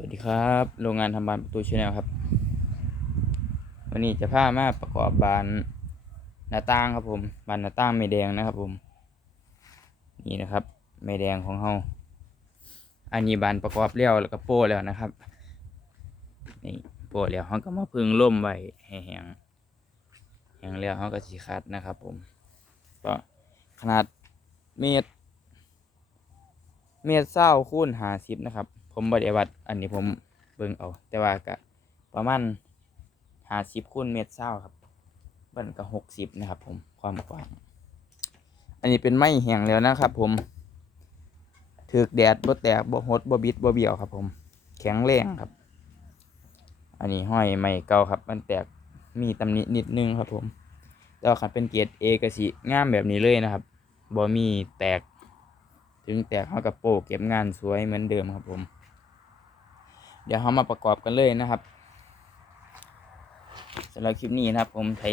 วัสดีครับ โรงงานทำบานประตูชแนลครับ วันนี้จะพามาประกอบบานหน้าต่างครับผมบานหน้าต่างไม่แดงนะครับผม นี่นะครับไม่แดงของเฮาอันนี้บานประกอบเลี้ยวแล้วก็โป้แล้วนะครับนี่โป้แล้วเขาก็มาพึ่งล่มไว้แห้งแห้งแล้วเขาก็สีคัดนะครับผมก็ขนาดเมตร เมตรเศร้าคูณหาสิบนะครับ ผมบริวัดอันนี้ผมเบิ่งเอาแต่ว่าก็ประมาณหาสิบคูณเมตรเศร้าครับเบิ่นก็หกสิบนะครับ ผมความกว้างอันนี้เป็นไม้แห้งแล้วนะครับ ผมถือแดดบ่แตกบ่หดบ่บิดบ่เบี้ยวครับ ผม แข็งแรงครับ อันนี้ห้อยไม้เก่าครับ มันแตกมีตำหนินิดนึงครับ ผมแต่ว่าคันเป็นเกียรดเอกสิงามแบบนี้เลยนะครับบ่มีแตก ถึงแตกเขากับโปเก็บงานสวยเหมือนเดิมครับผม เดี๋ยวเขามาประกอบกันเลยนะครับสำหรับคลิปนี้นะครับ ผมไผ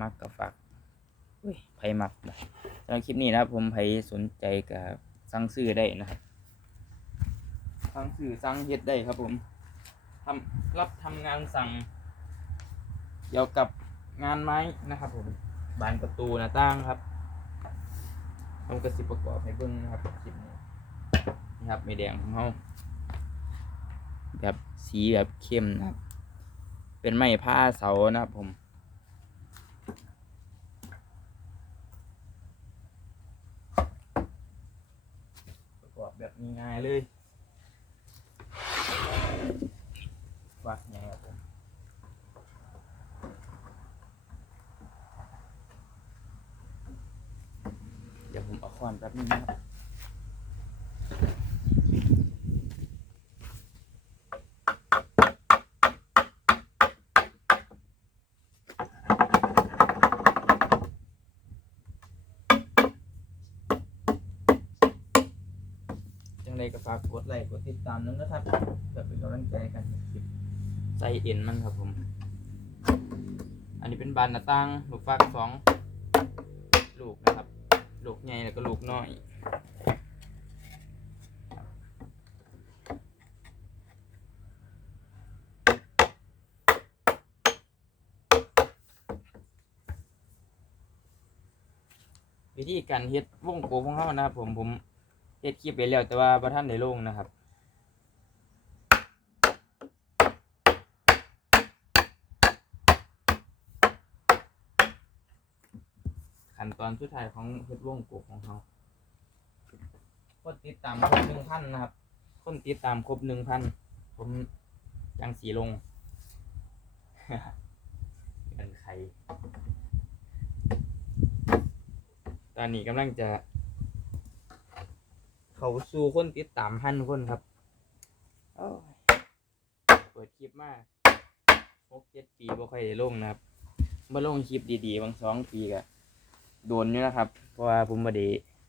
มักกับฝากเฮ้ยไผมักนะสำหรับคลิปนี้นะครับ ผมไผสนใจกับสั่งซื้อได้นะครับสั่งซื้อสั่งเฮ็ดได้ครับ ผมทำรับทำงานสั่ง เกี่ยวกับงานไม้นะครับ ผมบานประตูหน้าต่างครับผมกระสิบประกอบให้เบิ่งนะครับคลิปนี้นี่ครับไม่แดงของเขา แบบสีแบบเข้มนะครับ เป็นไม้ผ้าเสานะครับผม ประกอบแบบง่ายๆเลยวัดไงครับผม เดี๋ยวผมเอาค้อนแป๊บนึงนะครับ จัง ไรก็ฝากกดไลค์กดติดตามนั้นนะครับเพื่อเป็นกำลังใจกันคลิปใส่เอ็นมันครับผม อันนี้เป็นบานหน้าต่างลูกฟักสองลูกนะครับ ลูกใหญ่แล้วก็ลูกน้อยวิธีการเฮ็ดวงโกลมของเขานะครับผมผม เฮ็ดคลิปไปแล้วแต่ว่าประท่านได้ลงนะครับขั้นตอนสุดท้ายของเฮ็ดวงกลมของเขาคนติดตามครบหนึ่งพันนะครับ คนติดตามครบหนึ่งพันผมยังสีลงเงินใคร ตอนนี้กำลังจะ เขาสู่คนติดตามพันคนครับเปิดคลิปมาหกเจ็ดปีบ่ค่อยได้ลงนะครับมาลงคลิปดีๆ บางสองปีก็โดนอยู่นะครับ เพราะว่าผมบ่ได้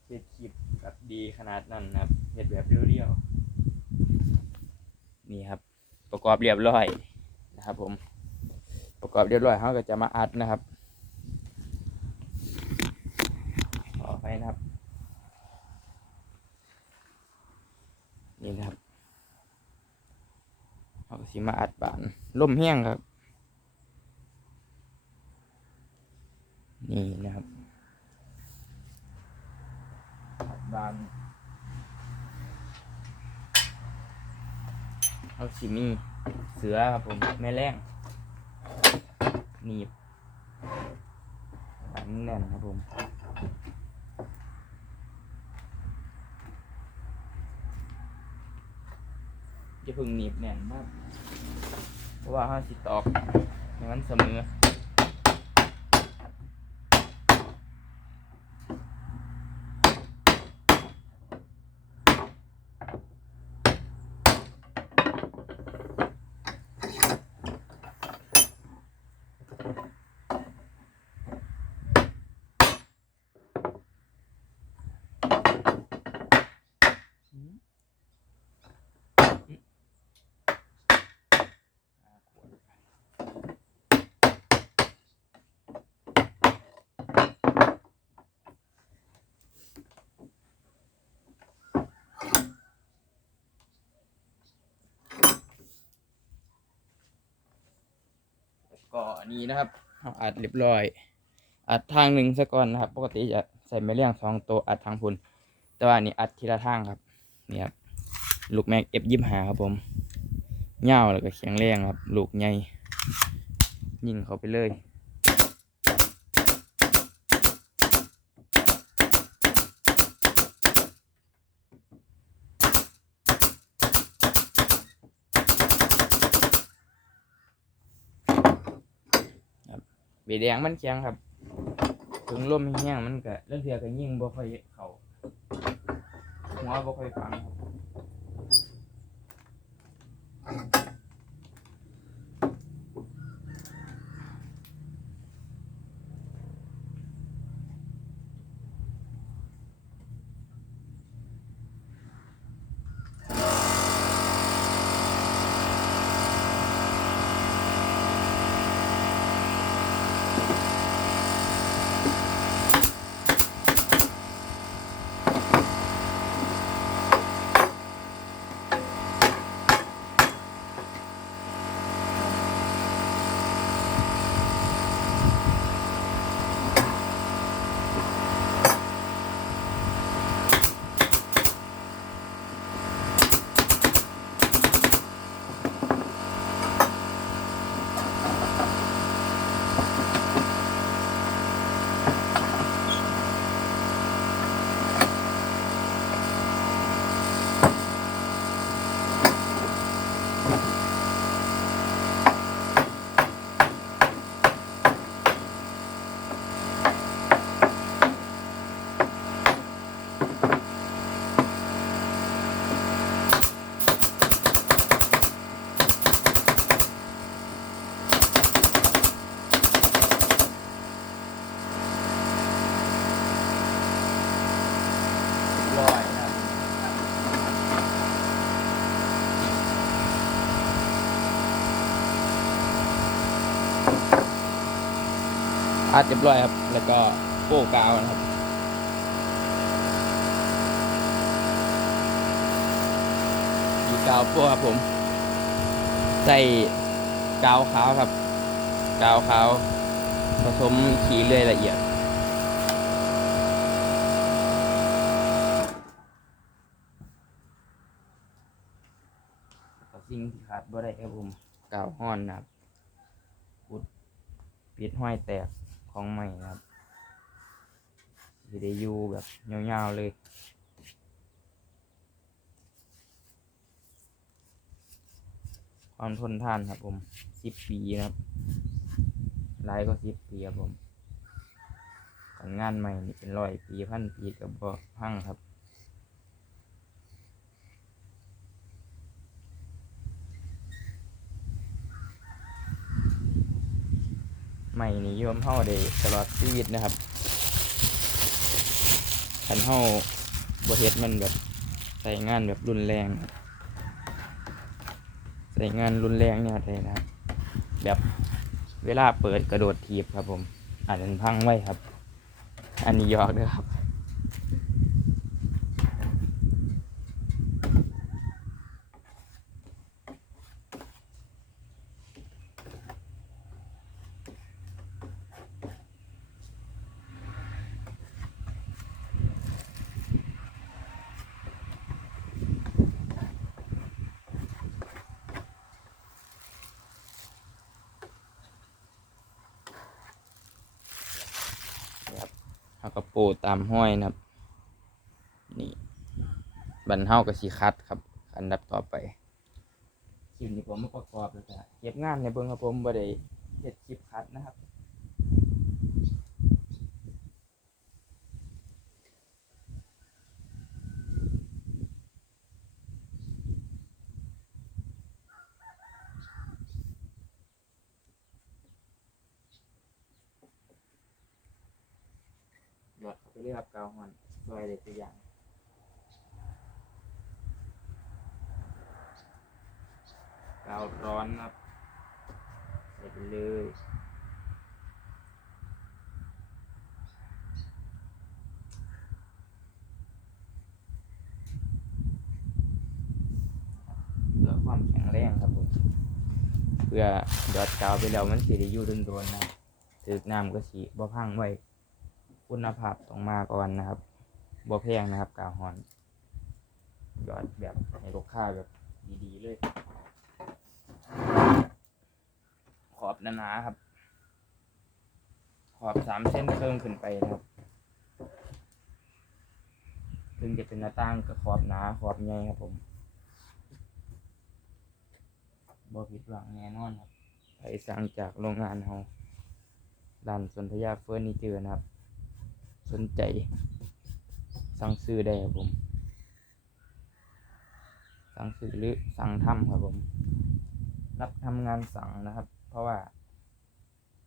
เฮ็ดคลิปแบบดีขนาดนั้นนะครับเฮ็ดแบบเรียวๆนี่ครับ ประกอบเรียบร้อยนะครับ ผม ประกอบเรียบร้อยเขาก็จะมาอัดนะครับขอไปนะครับ นี่นะครับเอาสิมาอัดบานล่มแห้งครับ นี่นะครับอัดบานเอาสิมีเสือครับผมแม่แรงหนีบแน่นครับผม จะพึ่งหนีบแน่นมากเพราะว่าห้าสิตอกในมันเสมอ ก็นี่นะครับเราอัดเรียบร้อย อัดทางหนึ่งซะก่อนนะครับ ปกติจะใส่ไม้เลี้ยงสองตัวอัดทางพุ่นแต่ว่านี่อัดทีละทางครับนี่ครับลูกแม็กเอฟยิบหาครับผมเงาวแล้วก็แข็งแรงครับ ลูกใหญ่ยิงเขาไปเลย เบแดงมันแข็งครับถึงลมแห้งมันก็เรื่องเสียก็ยิ่งบ่ค่อยเขาหัวบ่ค่อยฟังครับ อัดเรียบร้อยครับ แล้วก็โป้กาวนะครับมีกาวโป้ครับผม ใส่กาวขาวครับ กาวขาวผสมขีเลื่อยละเอียดสิ่งที่ขาดบ่ได้ครับผมกาวห้อนนะครับปุดปิดห้อยแตก ของใหม่นะครับสิได้อยู่แบบยาวๆเลย ความทนทานครับผมสิบปีนะครับไลายก็สิบปีครับผมงานใหม่นี่เป็นร้อยปีพันปีกับบ่พังครับ ใหม่นิยมเฮาได้ตลอดชีวิตนะครับคันเฮาบ่เฮ็ดมันแบบใส่งานแบบรุนแรง ใส่งานรุนแรงเนี่ยได้นะครับแบบเวลาเปิดกระโดดทีบครับผมอาจจะพังไว้ครับ อันนี้ยอกด้อครับากระโปูตามห้อยนะครับ นี่บันเฮากับสีคัดครับ อันดับต่อไปคลิปนี้ผมมาประกอบแล้วก็เก็บงานในเบื้องครับผมบ่ได้เฮ็ดคลิปคัดนะครับ หยอดเข้าเรื่อยครับกาวหอนซอยเลยตัวอย่างกาวร้อนครับใส่ไปเลยเพื่อความแข็งแรงครับผมเพื่อยอดกาวไปแล้วมันสิได้อยู่โดนๆนะถึกน้ำก็สิบ่พังไว้ คุณภาพต้องมาก่อนนะครับบ่แพงนะครับกาวฮอนยอดแบบให้ลูกค้าแบบดีๆเลย ขอบหนาๆครับ ขอบสามเส้นเครื่องขึ้นไปนะครับถึงจะเป็นหน้าต่างกับขอบหนาขอบใหญ่ครับผมบ่ผิดหวังแน่นอนครับไปสั่งจากโรงงานเราด้านสนธยาเฟอร์นิเจอร์นะครับ สนใจ สั่งซื้อได้ครับผม สั่งซื้อหรือสั่งทำครับผม รับทำงานสั่งนะครับ เพราะว่า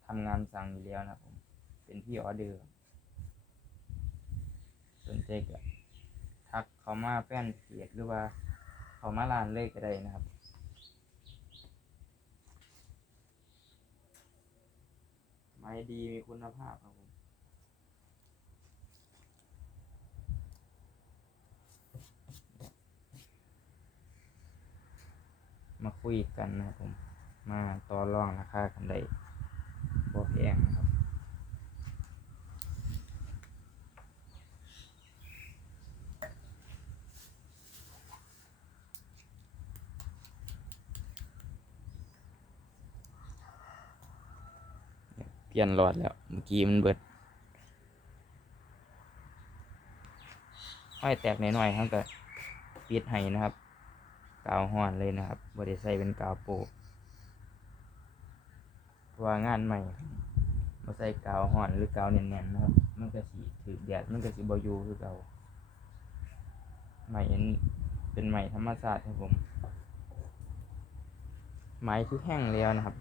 ทำงานสั่งอยู่แล้วนะครับผม เป็นที่ออเดอร์ สนใจก็ทักเขามาแฟนเพจหรือว่าเขามาร้านเลยก็ได้นะครับไม้ดีมีคุณภาพครับผม มา คุยกันนะครับผม มาต่อรองราคากันได้บ่แพงนะครับเปลี่ยนหลอดแล้ว เมื่อกี้มันเบิดห้อยแตกหน่อยๆทั้งก็ปิดให้นะครับ กาวห้อนเลยนะครับบริใส่เป็นกาวโปะเพราะว่างานใหม่มาใส่กาวห้อนหรือกาวแน่นๆนะครับ มันก็สีถือแดดมันก็สีบอยูคือเกาใหม่นเป็นใหม่ธรรมศาสตร์ครับผมไม้คือแห้งแล้วนะครับ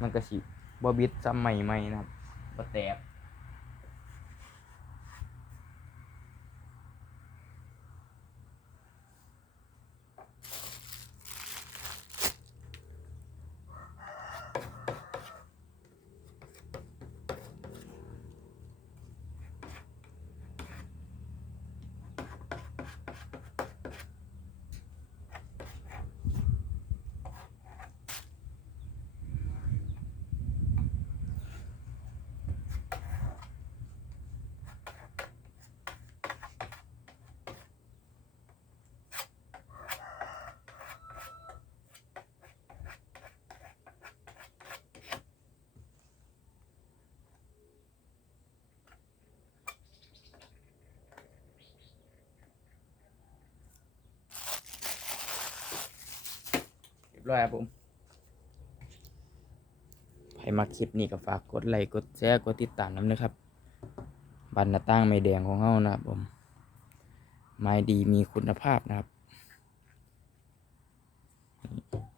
มันก็สิบอบิดซ้ำใหม่ใหม่นะครับบแตก ร้อยครับผมใครมาคลิปนี้ก็ฝากกดไลค์กดแชร์กดติดตามน้ำนะครับบันหน้าตั้งไม่แดงของเฮานะครับผม ไม้ดีมีคุณภาพนะครับ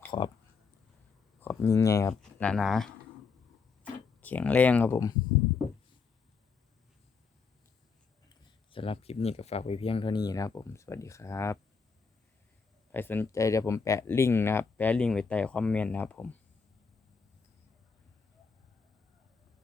ขอบ ขอบยิงไงครับหนาหนาๆแข็งแรงครับผมสำหรับคลิปนี้ก็ฝากไว้เพียงเท่านี้นะครับผม สวัสดีครับ สนใจเดี๋ยวผมแปะลิงก์นะครับ แปะลิงก์ไว้ใต้คอมเมนต์นะครับผม